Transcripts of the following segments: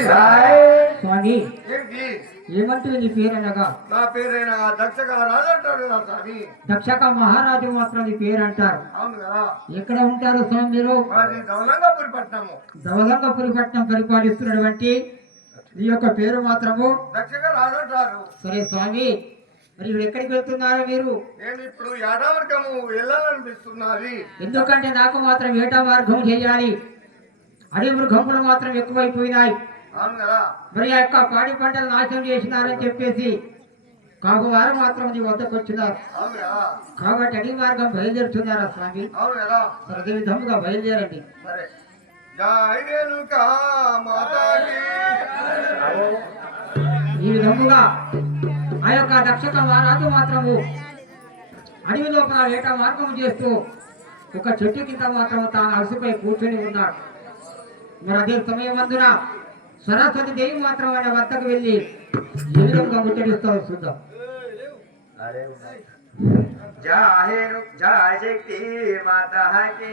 స్వామి ఏమంటుంది నీ పేరనగా? నా పేరైనా దక్షక రాజు అంటాడు నా స్వామి. దక్షక మహారాజు మాత్రం నీ పేరు అంటారు. అవును కదా. ఎక్కడ ఉంటారు స్వామి మీరు? ధవలంగపురి పట్నము. ధవలంగపురి పట్నం పరిపాలిస్తున్నటువంటి నీ యొక్క పేరు మాత్రము దక్షక రాజు అంటారు. సరే స్వామి, మరి ఇప్పుడు ఎక్కడికి వెళ్తున్నారు మీరు? నేను ఇప్పుడు ఏటా మార్గము వెళ్ళాలనిపిస్తున్నది. ఎందుకంటే నాకు మాత్రం ఏటా మార్గం చేయాలి. అదే మృగములు మాత్రం ఎక్కువైపోయినాయి. అవును కదా. మరి ఆ యొక్క పాడి పంటలు నాశనం చేసినారని చెప్పేసి కాకువారు మాత్రం నీ వద్దకు వచ్చినారు. అవును కదా. కాబట్టి అడి మార్గం బయలుదేరుతున్నారా స్వామి? అవును కదా. అదే విధముగా బయలుదేరండి. సరే. జై రేణుకా మాతాకి. ఈ విధముగా ఆ యొక్క దక్షక మహారాజు మాత్రము అడవి లోపల వేట మార్గం చేస్తూ ఒక చెట్టు కింద మాత్రం తాను అలసిపై కూర్చొని ఉన్నాడు. మరి అదే సమయం అందున సరస్వతి దేవి మాత్రం ఆయన వద్దకు వెళ్ళి ఏ విధంగా ముట్టడిస్తావు చూద్దాం. జయ శక్తి మాతాకి.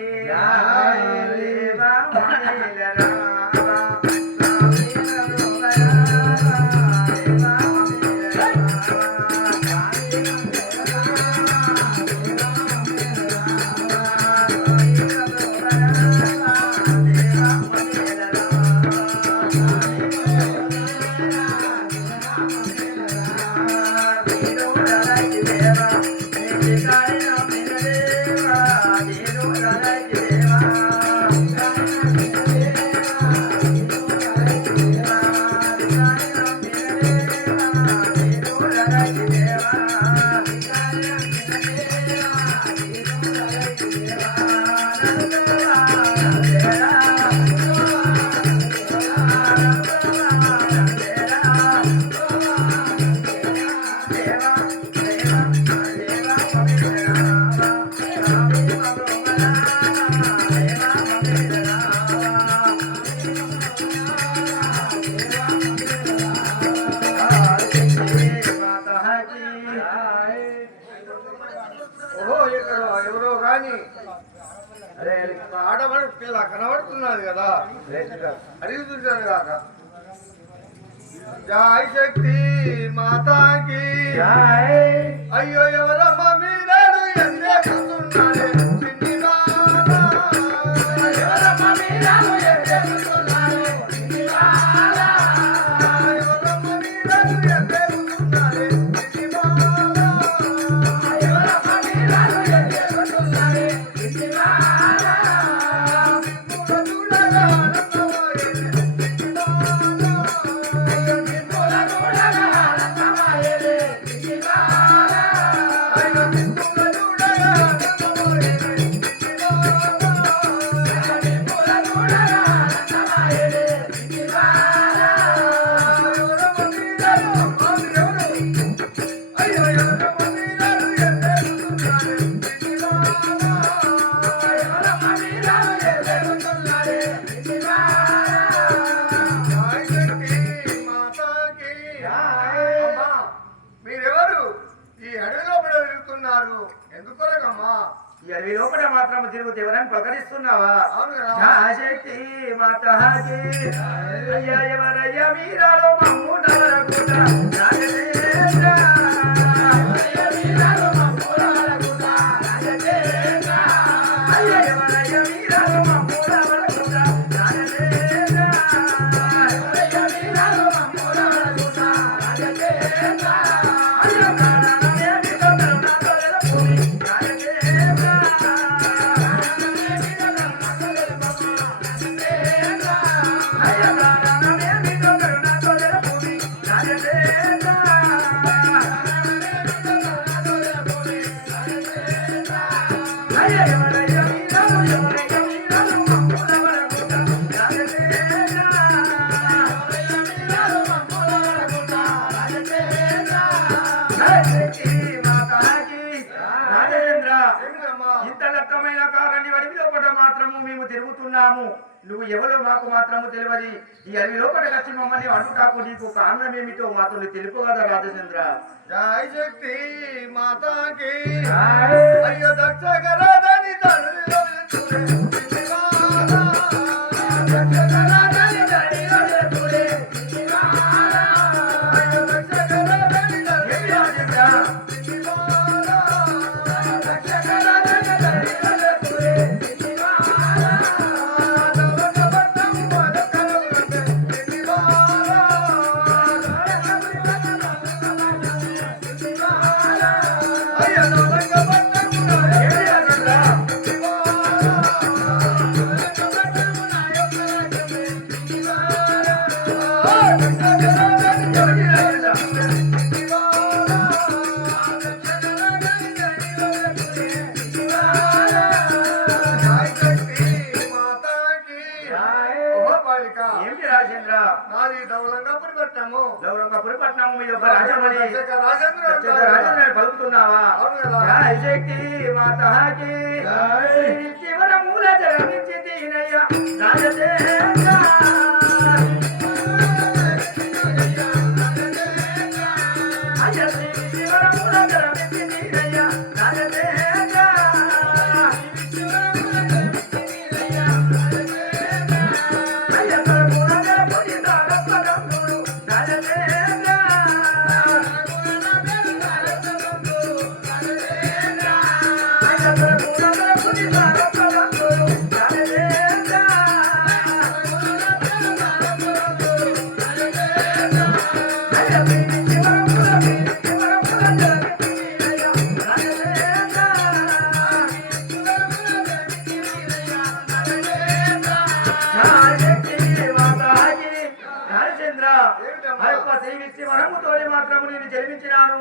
ఎవరో కానీ అరే ఆడవాడు పిల్ల కనబడుతున్నది కదా, అడిగి చూశాను కాక. జై శక్తి మాతాకి. అయ్యో ఎవరమ్మా మీరాడు ఎందే కూర్చున్నాడే చిన్ని బాలా. ఎవరమ్మా మీరాడు ఎందే కూర్చున్నాడే చిన్ని బాలా. ఎవరమ్మా మీరాడు ఎందే కూర్చున్నాడే చిన్ని బాలా. ఎవరమ్మా మీరాడు ఎందే కూర్చున్నాడే చిన్ని బాలా. చూడగా ఆనందమాయే చిన్ని బాలా. మాత్రం తిరుగుతూ ఎవరైనా పలకరిస్తున్నావా? శక్తి మాతాకి. అయ్యా ఎవరయ్యా మీరాలో తిరుగుతున్నాము. నువ్వు ఎవరో మాకు మాత్రము తెలియదు. ఈ అడవి లోపల వచ్చి మమ్మల్ని అడ్డుటాకు నీకు కారణం ఏమిటో మాతో తెలుపు కదా రాజచంద్ర. జై శక్తి మాతాకి. అయ్యో దక్షగరాదని తండ్రి ఏమిటి రాజేంద్ర? నాది దౌలంగాపురి పట్నము. గౌరంగపురిపట్నం మీ యొక్క రాజమణి రాజేంద్ర రాజేంద్ర పలుకుతున్నావా? అవును కదా. జై శక్తి మాతాకి శివర మూల జగమించి దీనయ్య రాజేంద్ర అయ్య శ్రీ శివర మూల జగమించి దీనయ్య రాజేంద్ర అయ్య సర్వగుణ జగపురి సారపదముడు రాజేంద్ర అయ్య సర్వగుణ జగపురి సారపదముడు రాజేంద్ర అయ్య శ్రీ శివర మూల జగమించి దీనయ్య రాజేంద్ర రాజేంద్ర ఏమిటమ్మా? ఆ యొక్క శ్రీ విశ్వవరముతోడి మాత్రము నేను జన్మించినాను.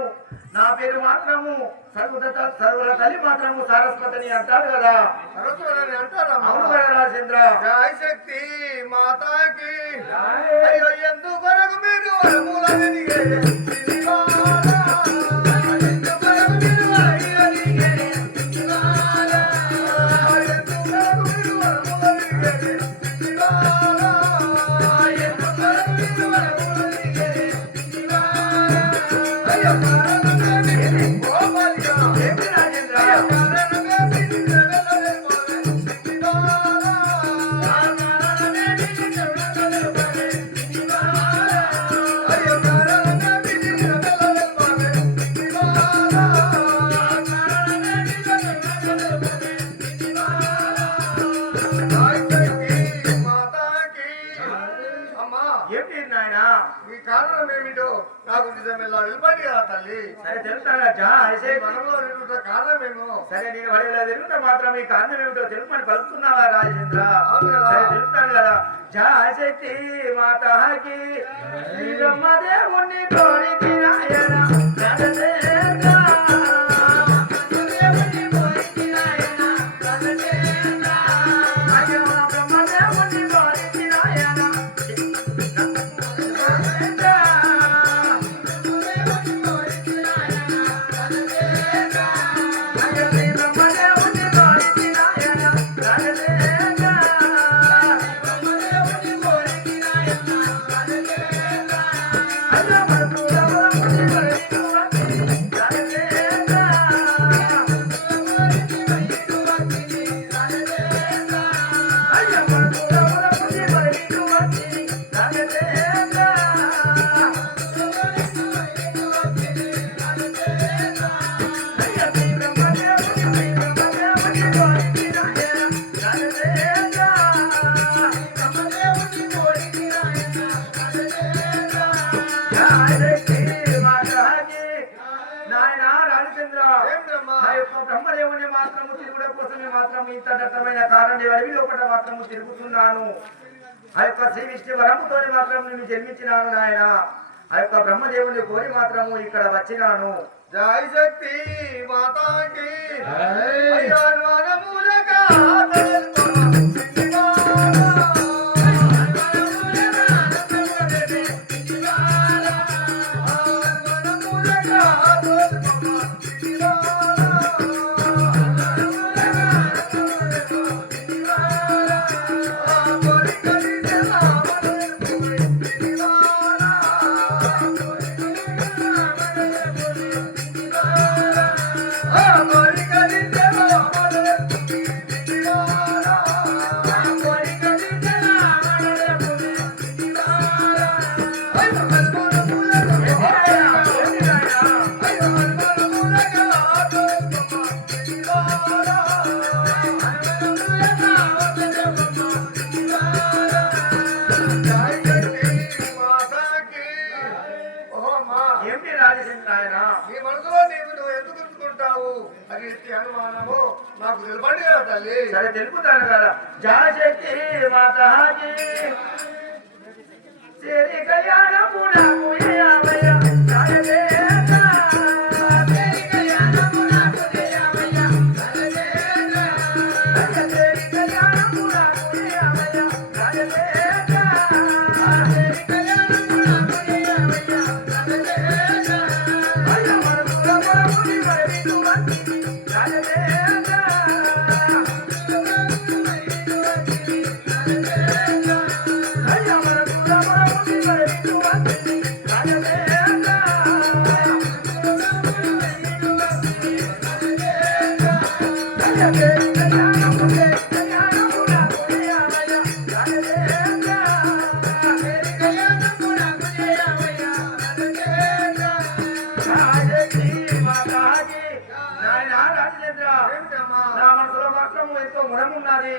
నా పేరు మాత్రము సర్వుల తల్లి మాత్రము సరస్వతిని అంటారు కదా. సరస్వతిని అంటారమ్మా. అవును కదా రాజేంద్ర? జై శక్తి మాతాకి. అయ్యో ఎందుకొరకు మీరు వరములనిగే శ్రీవారా. ఎందుకొరకు మీరు వరములనిగే శ్రీవారా. ఎందుకొరకు మీరు వరములనిగే శ్రీవారా. ఎందుకొరకు మీరు వరములనిగే శ్రీవారా. అయ్యో కారణమేమి ఓ బాలిక. ఏమిటి రాజేంద్ర? అయ్యో కారణమేమి నిన్ను వెళ్ళలేమోనే శ్రీవారా. కారణమేమి నిన్ను వెళ్ళలేమోనే శ్రీవారా. అయ్యో కారణమేమి నిన్ను వెళ్ళలేమోనే శ్రీవారా. కారణమేమి నిన్ను వెళ్ళలేమోనే శ్రీవారా. జై మాతాకి. అమ్మా ఏమిటి నాయనా? ఈ కారణం ఏమిటో నాకు నిజమేలా వెళ్ళబడి కదా తల్లి. సరే తెలుస్తాను జా ఈ ఐసే వనంలో నిలుట కారణమేమో. సరే నేను వడిలో తిరుగుతా మాత్రం ఈ కారణం ఏమిటో తెలుపని పలుకుతున్నావా రాజేంద్ర? అవును కదా. సరే తెలుస్తాను కదా. జా శక్తి మాతాకి శ్రీ బ్రహ్మదేవుని కోరితి నాయన రాజేంద్ర దేవుని కోరితి నాయన రాజేంద్ర. అయ్యో బ్రహ్మదేవుని కోరితి నాయన రాజేంద్ర దేవుని కోరితి నాయన రాజేంద్ర. అయ్యో శ్రీ బ్రహ్మదేవుని కోరితి నాయన రాజేంద్ర బ్రహ్మదేవుని కోరితి నాయన రాజేంద్ర. అయ్యో బ్రహ్మదేవుని కోరితి రాజేంద్ర కోరితి వైటు అగ్ని రాజేంద్ర. అయ్యో బ్రహ్మదేవుని కోరితి రాజేంద్ర అయ్యో శ్రీ బ్రహ్మదేవుని కోరితి రాజేంద్ర నాయన రాజచంద్ర ఆ యొక్క బ్రహ్మదేవుని మాత్రము తిరుగుడు కోసమే మాత్రం ఇంత దట్టమైన కారణం అడవి లోపల మాత్రము తిరుగుతున్నాను. ఆ యొక్క శ్రీ విష్ణువరముతోని మాత్రం నేను జన్మించినాను నాయన. ఆ యొక్క బ్రహ్మదేవుని కోరి మాత్రము ఇక్కడ వచ్చినాను. జై శక్తి మాతాకి. అయ్యో వనమూలగా ఏమిటి రాజచంద్ర ఆయన? నీ మనసులో నీవు నువ్వు ఎందుకు ఉంచుకుంటావు అది ఇట్టి అనుమానము నాకు నిలబడి కదా తల్లి. సరే తెలుపుతాను కదా. జాశక్తి మాతాకి శ్రీ కళ్యాణ మాత్రం ఎంతో గుణమున్నది.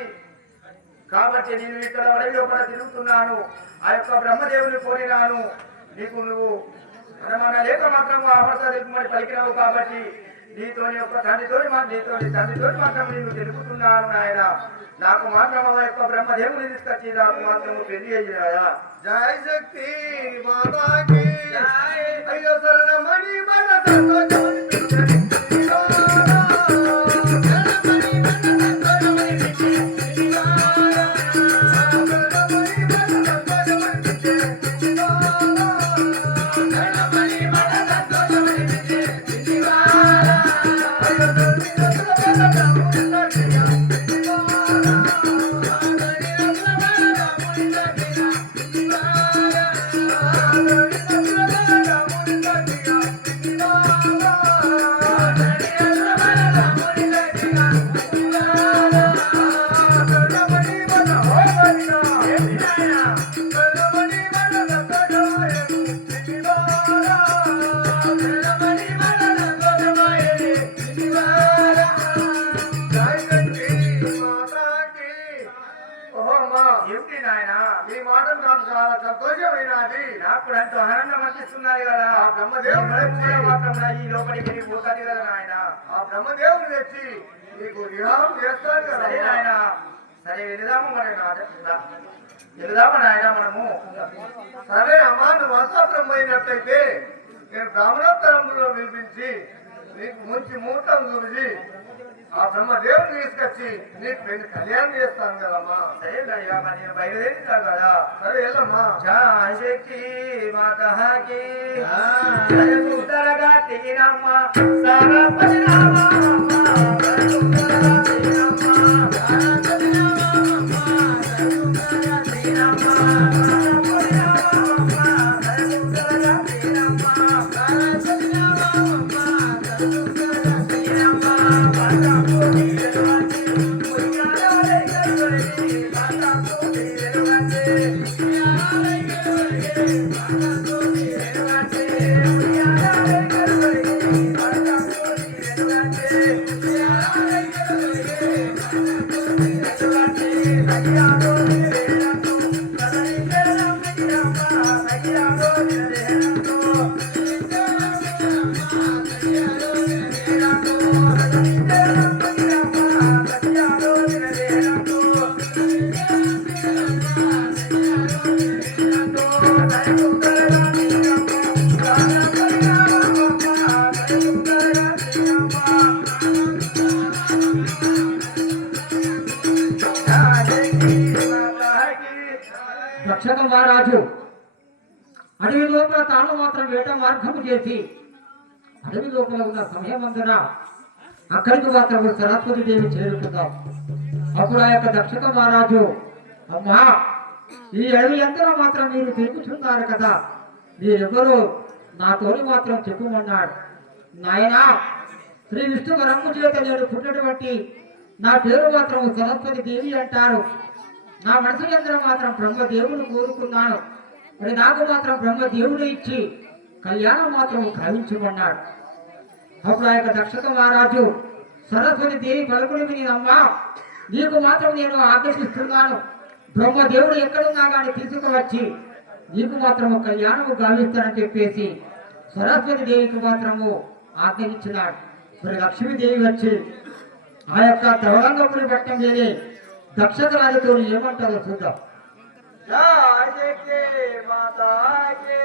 కాబట్టి నేను ఇక్కడ అడవి లోపల తిరుగుతున్నాను. ఆ యొక్క బ్రహ్మదేవుని కోరినాను. నువ్వు మన లేక మాత్రం అమృత తెలుపుమని పలికినావు. కాబట్టి నీతోని యొక్క తండ్రితోని మాత్రం నేను తెలుపుతున్నాను నాయన. నాకు మాత్రం ఆ యొక్క బ్రహ్మదేవుని తీసుకొచ్చి నాకు మాత్రం పెళ్లి అయ్యాయా. జై శక్తి మాతాకి అయ్యో శరణమణి మన సంతోషమని ఏమిటి నాయన ఈ మాట నాకు చాలా సంతోషమైనది. నాకు కూడా ఎంతో ఆనందం అనిపిస్తున్నది కదా. ఆ బ్రహ్మదేవుడు మాత్రం ఈ లోపలికి నీ పోతుంది కదా నాయన. ఆ బ్రహ్మదేవుని తెచ్చి నీకు వివాహం చేస్తాను కదా. సరే నాయన, సరే వెళదాము మరి. వెళదాము నాయన మనము. సరే అమ్మా, నువ్వు అంతా బ్రహ్మైనట్టయితే నేను బ్రాహ్మణోత్తరంలో పిలిపించి నీకు మంచి ముహూర్తం చూసి ఆ బ్రహ్మదేవుని తీసుకొచ్చి నీకు పెళ్లి కళ్యాణం చేస్తాను కదమ్మా. సరే అయ్యా, మరి నేను బయలుదేరుతాను కదా. సరే వెళ్ళమ్మా. జై శక్తి మాతాకి జయ సుందరగా తీనమ్మ సరస్వతి దక్షక మహారాజు అడవి లోపల తాను మాత్రం వేట మార్గము చేసి అడవి లోపల ఉన్న సమయమందున అక్కడికి మాత్రం సరస్వతి దేవి చేరుకుందాం. అప్పుడు ఆ యొక్క దక్షక మహారాజు, అమ్మా, ఈ అడవి ఎంతలో మాత్రం మీరు తిరుగుతున్నారు కదా, మీరెవరు నాతోని మాత్రం చెప్పమన్నాడు. నాయనా, శ్రీ విష్ణు వరము చేత నేను పుట్టినటువంటి నా పేరు మాత్రం సరస్వతి దేవి అంటారు. నా మనసు యంత్ర మాత్రం బ్రహ్మదేవుడు కోరుకున్నాను. మరి నాకు మాత్రం బ్రహ్మదేవుడు ఇచ్చి కళ్యాణం మాత్రం గ్రహించమన్నాడు. అప్పుడు ఆ యొక్క దక్షక మహారాజు సరస్వతి దేవి పలుకులు వినినమ్మా, నీకు మాత్రం నేను ఆజ్ఞాపిస్తున్నాను. బ్రహ్మదేవుడు ఎక్కడున్నా కానీ తీసుకువచ్చి నీకు మాత్రము కళ్యాణము గావిస్తానని చెప్పేసి సరస్వతి దేవికి మాత్రము ఆజ్ఞయించినాడు. మరి లక్ష్మీదేవి వచ్చి ఆ యొక్క ధవళంగపురి పట్టం వెళ్ళి దక్షక రాజుతో ఏమంటారో చూద్దాం. జై శక్తి మాతాకి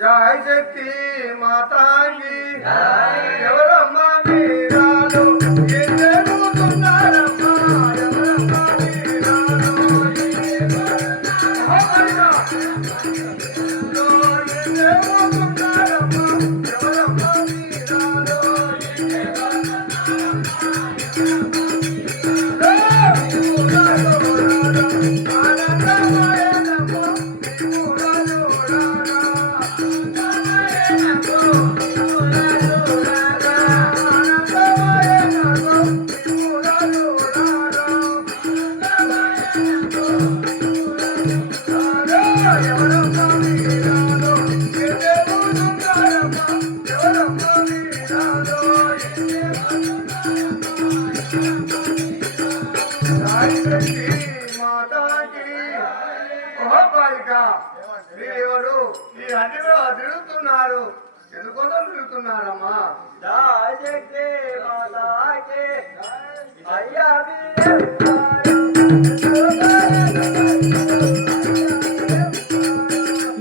జై శక్తి మాతాకి ఎవరమ్మా వీరాలు ఎన్నెరుగుతున్నారమ్మా ఎవరమ్మా వీరాలు మహాబలిగా ఎన్నెరుగుతున్నారమ్మా ఎవరమ్మా వీరాలు మీరెవరు ఈ అడ్డిలో తిరుగుతున్నారు ఎందుకోసం తిరుగుతున్నారమ్మా అయ్యా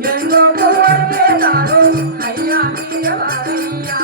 ఎన్నో కోరికేదారు అయ్యా మీరెవరయ్యా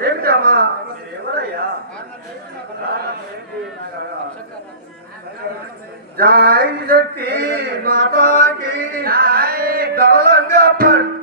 ఏమిటమ్మా ఎవరయ్యా జై శక్తి మాతాకి ధవలంగా పట్టు